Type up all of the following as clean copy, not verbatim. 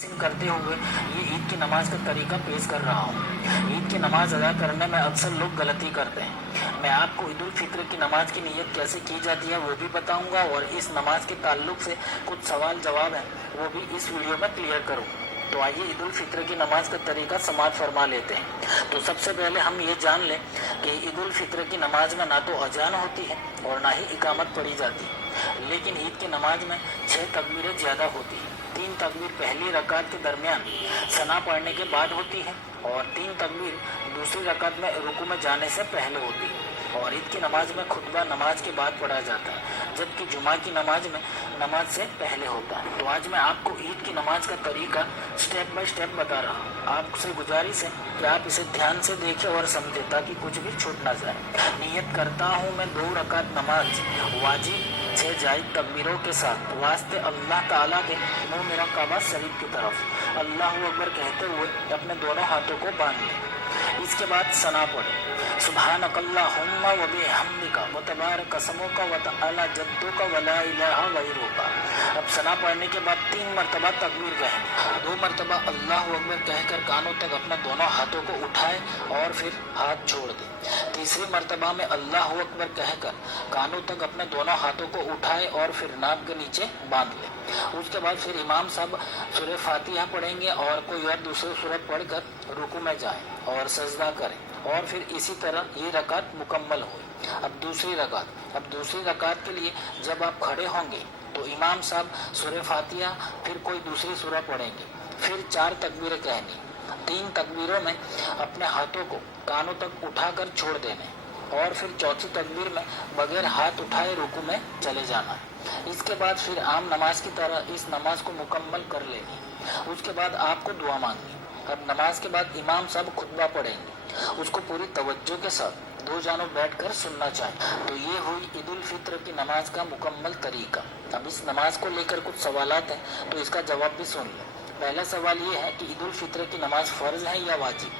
करते हुए ये ईद की नमाज का तरीका पेश कर रहा हूँ। ईद की नमाज अदा करने में अक्सर लोग गलती करते हैं। मैं आपको ईद उल फित्र की नमाज की नीयत कैसे की जाती है वो भी बताऊंगा और इस नमाज के ताल्लुक से कुछ सवाल जवाब हैं वो भी इस वीडियो में क्लियर करूँ। तो आइए ईद उल फित्र की नमाज का तरीका समाअत फरमा लेते हैं। तो सबसे पहले हम ये जान लें कि ईद उल फित्र की नमाज में ना तो अजान होती है और ना ही इकामत पढ़ी जाती, लेकिन ईद की नमाज में 6 तकबीरें ज़्यादा होती हैं। 3 तकबीर पहली रकात के दरमियान सना पढ़ने के बाद होती है और 3 तकबीर दूसरी रकात में रुकू में जाने से पहले होती है। और ईद की नमाज में खुतबा नमाज के बाद पढ़ा जाता है, जबकि जुमा की नमाज में नमाज से पहले होता है। तो आज मैं आपको ईद की नमाज का तरीका स्टेप बाय स्टेप बता रहा हूँ। आपसे गुजारिश है कि आप इसे ध्यान से देखें और समझें ताकि कुछ भी छूट ना जाए। नियत करता हूँ मैं 2 रकात नमाज वाजिब 6 जायज़ तकबीरों के साथ वास्ते अल्लाह ताला के मुँह मेरा काबा शरीफ की तरफ अल्लाहू अकबर कहते हुए अपने दोनों हाथों को बांध लें। इसके बाद सना पढ़ें, सुब्हानकल्लाहुम्मा व बिहम्दिका व तबारक कसमुका व तआला जद्दुका व ला इलाहा गैरुका। अब सना पढ़ने के बाद 3 मरतबा तकबीर कहें, 2 मरतबा अल्लाहू अकबर कहकर कानों तक अपने दोनों हाथों को उठाएं और फिर हाथ छोड़ दें। तीसरी मरतबा में अल्लाहू अकबर कहकर कानों तक अपने दोनों हाथों को उठाएं और फिर नाक के नीचे बांध लें। उसके बाद फिर इमाम साहब सूरह फातिहा पढ़ेंगे और कोई और दूसरी सूरत पढ़कर रुकू में जाएं और सजदा करें और फिर इसी तरह ये रकात मुकम्मल हुई। अब दूसरी रकात के लिए जब आप खड़े होंगे तो इमाम साहब सूरह फातिहा फिर कोई दूसरी सूरह पढ़ेंगे, फिर 4 तकबीरें कहनी। 3 तकबीरों में अपने हाथों को कानों तक उठाकर छोड़ देने और फिर चौथी तकबीर में बगैर हाथ उठाए रुकू में चले जाना है। इसके बाद फिर आम नमाज की तरह इस नमाज को मुकम्मल कर लेनी। उसके बाद आपको दुआ मांगनी। अब नमाज के बाद इमाम साहब खुतबा पढ़ेंगे, उसको पूरी तवज्जो के साथ 2 जानों बैठकर सुनना चाहिए। तो ये हुई ईद उल फित्र की नमाज का मुकम्मल तरीका। अब इस नमाज को लेकर कुछ सवालात हैं तो इसका जवाब भी सुन लें। पहला सवाल ये है कि ईद उल फित्र की नमाज फ़र्ज है या वाजिब?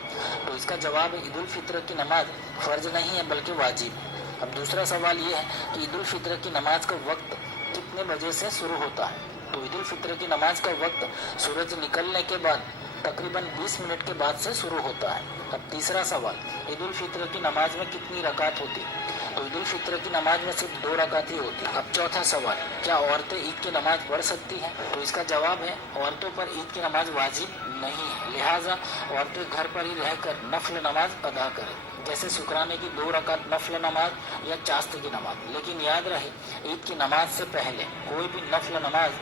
तो इसका जवाब है ईद उल फित्र की नमाज फ़र्ज नहीं है बल्कि वाजिब है। अब दूसरा सवाल ये है कि ईद उल फित्र की नमाज का वक्त कितने बजे से शुरू होता है? तो ईद उल फित्र की नमाज का वक्त सूरज निकलने के बाद तकरीबन 20 मिनट के बाद से शुरू होता है। अब तीसरा सवाल, ईद उल फित्र की नमाज में कितनी रकात होती है? तो ईद उल फित्र की नमाज में सिर्फ 2 रकात ही होती है। अब चौथा सवाल, क्या औरतें ईद की नमाज पढ़ सकती हैं? तो इसका जवाब है औरतों पर ईद की नमाज वाजिब नहीं है, लिहाजा औरतें घर पर ही रहकर नफल नमाज अदा करें, जैसे शुक्राने की 2 रकात नफल नमाज या चास्त की नमाज। लेकिन याद रहे ईद की नमाज से पहले कोई भी नफल नमाज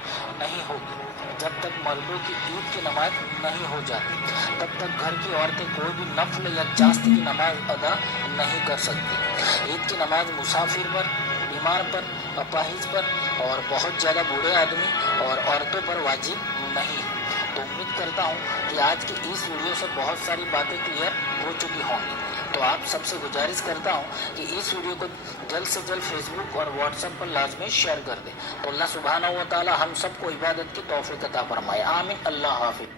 नहीं होगी। जब तक मर्दों की ईद की नमाज नहीं हो जाती तब तक घर की औरतें कोई भी नफल या चास्त की नमाज अदा नहीं कर सकती। ईद की नमाज मुसाफिर पर, बीमार पर, अपाहिज पर और बहुत ज़्यादा बूढ़े आदमी और औरतों पर वाजिब नहीं है। तो उम्मीद करता हूँ कि आज की इस वीडियो से बहुत सारी बातें क्लियर हो चुकी होंगी। तो आप सबसे गुजारिश करता हूँ कि इस वीडियो को जल्द से जल्द फेसबुक और व्हाट्सएप पर लाजमी शेयर कर दें। तो अल्लाह सुब्हानहू व तआला हम सबको इबादत की तौफीक अता फरमाए। आमीन। अल्लाह हाफिज़।